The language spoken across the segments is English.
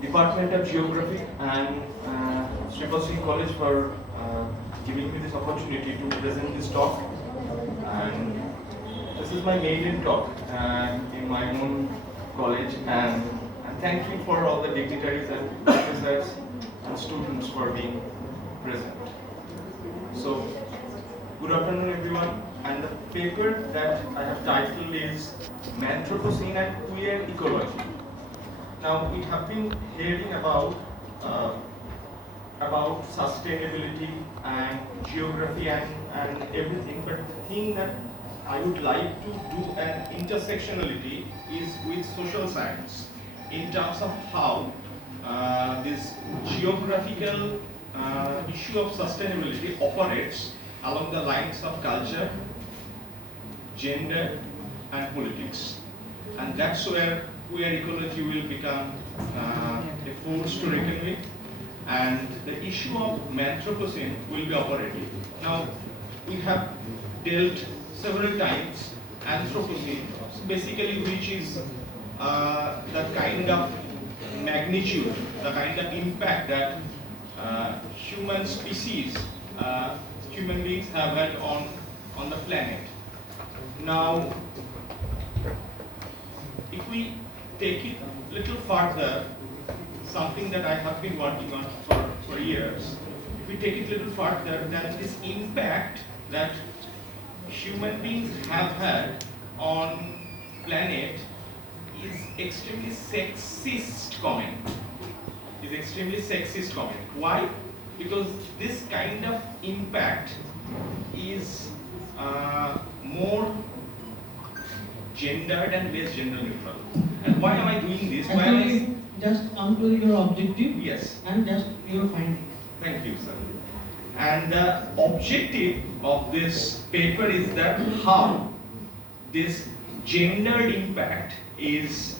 Department of Geography and Sripat College for giving me this opportunity to present this talk. And this is my maiden talk in my own college, and thank you for all the dignitaries and professors and students for being present. So, good afternoon everyone, and the paper that I have titled is Anthropocene and Queer Ecology. Now, we have been hearing about sustainability and geography and everything, but the thing that I would like to do an intersectionality is with social science in terms of how this geographical issue of sustainability operates along the lines of culture, gender, and politics. And that's where queer ecology will become a force to reckon with, and the issue of Anthropocene will be operative. Now, we have dealt several times Anthropocene, basically which is the kind of magnitude, the kind of impact that human species, human beings have had on the planet. Now, if we take it a little further, something that I have been working on for years, if we take it a little further, then this impact that human beings have had on planet is extremely sexist comment. Why? Because this kind of impact is more gendered and less gender neutral. And why am I doing this? Actually, just come to your objective. Yes. And just your findings. Thank you, sir. And the objective of this paper is that how this gendered impact is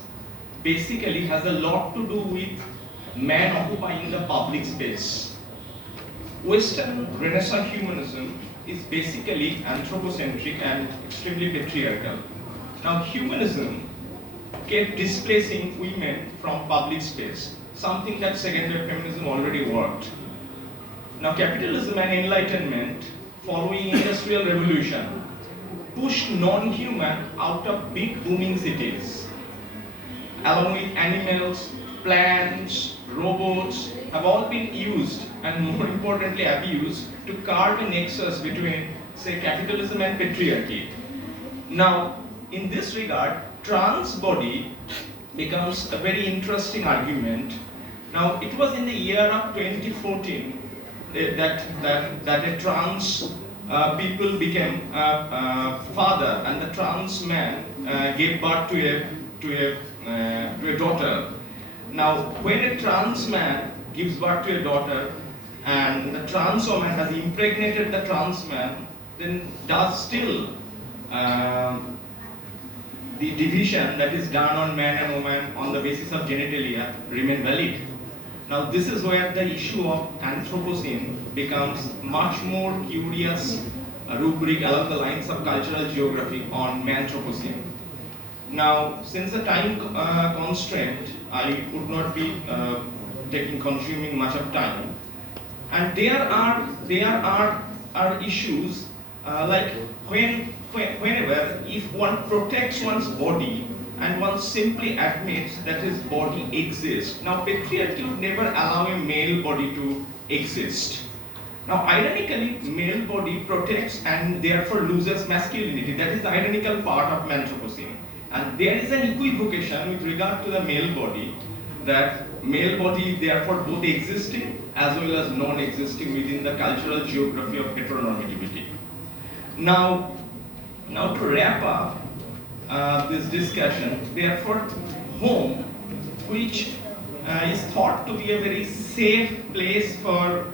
basically has a lot to do with man occupying the public space. Western Renaissance humanism is basically anthropocentric and extremely patriarchal. Now, humanism kept displacing women from public space, something that secondary feminism already worked. Now, capitalism and enlightenment, following industrial revolution, pushed non-human out of big booming cities. Along with animals, plants, robots have all been used and more importantly abused to carve a nexus between, say, capitalism and patriarchy. Now, in this regard, trans body becomes a very interesting argument. Now, it was in the year of 2014 that a trans people became father, and the trans man gave birth to a daughter. Now, when a trans man gives birth to a daughter, and the trans woman has impregnated the trans man, then does still the division that is done on man and woman on the basis of genitalia remain valid? Now, this is where the issue of Anthropocene becomes much more curious rubric along the lines of cultural geography on Anthropocene. Now, since the time constraint, I would not be consuming much of time, and there are issues like whenever if one protects one's body and one simply admits that his body exists. Now, patriarchy would never allow a male body to exist. Now, ironically, male body protects and therefore loses masculinity. That is the ironical part of Anthropocene. And there is an equivocation with regard to the male body, that male body is therefore both existing as well as non-existing within the cultural geography of heteronormativity. Now to wrap up this discussion, therefore, home, which is thought to be a very safe place for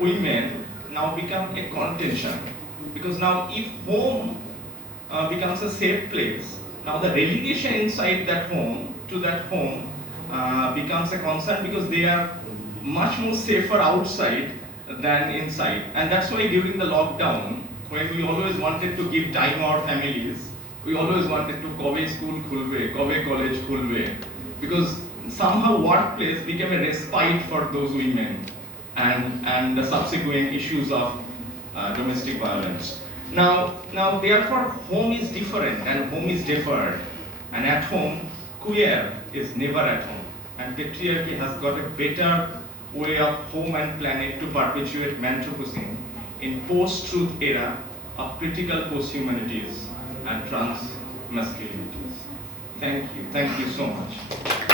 women, now become a contention. Because now, if home becomes a safe place, now the relegation inside that home to that home becomes a concern, because they are much more safer outside than inside. And that's why during the lockdown, when we always wanted to give time to our families, we always wanted to Kobe school khulbe, Kobe college khulbe, because somehow workplace became a respite for those women and the subsequent issues of domestic violence. Now, therefore, home is different and home is deferred. And at home, queer is never at home. And patriarchy has got a better way of home and planet to perpetuate Anthropocene in post-truth era of critical post-humanities and trans-masculinities. Thank you so much.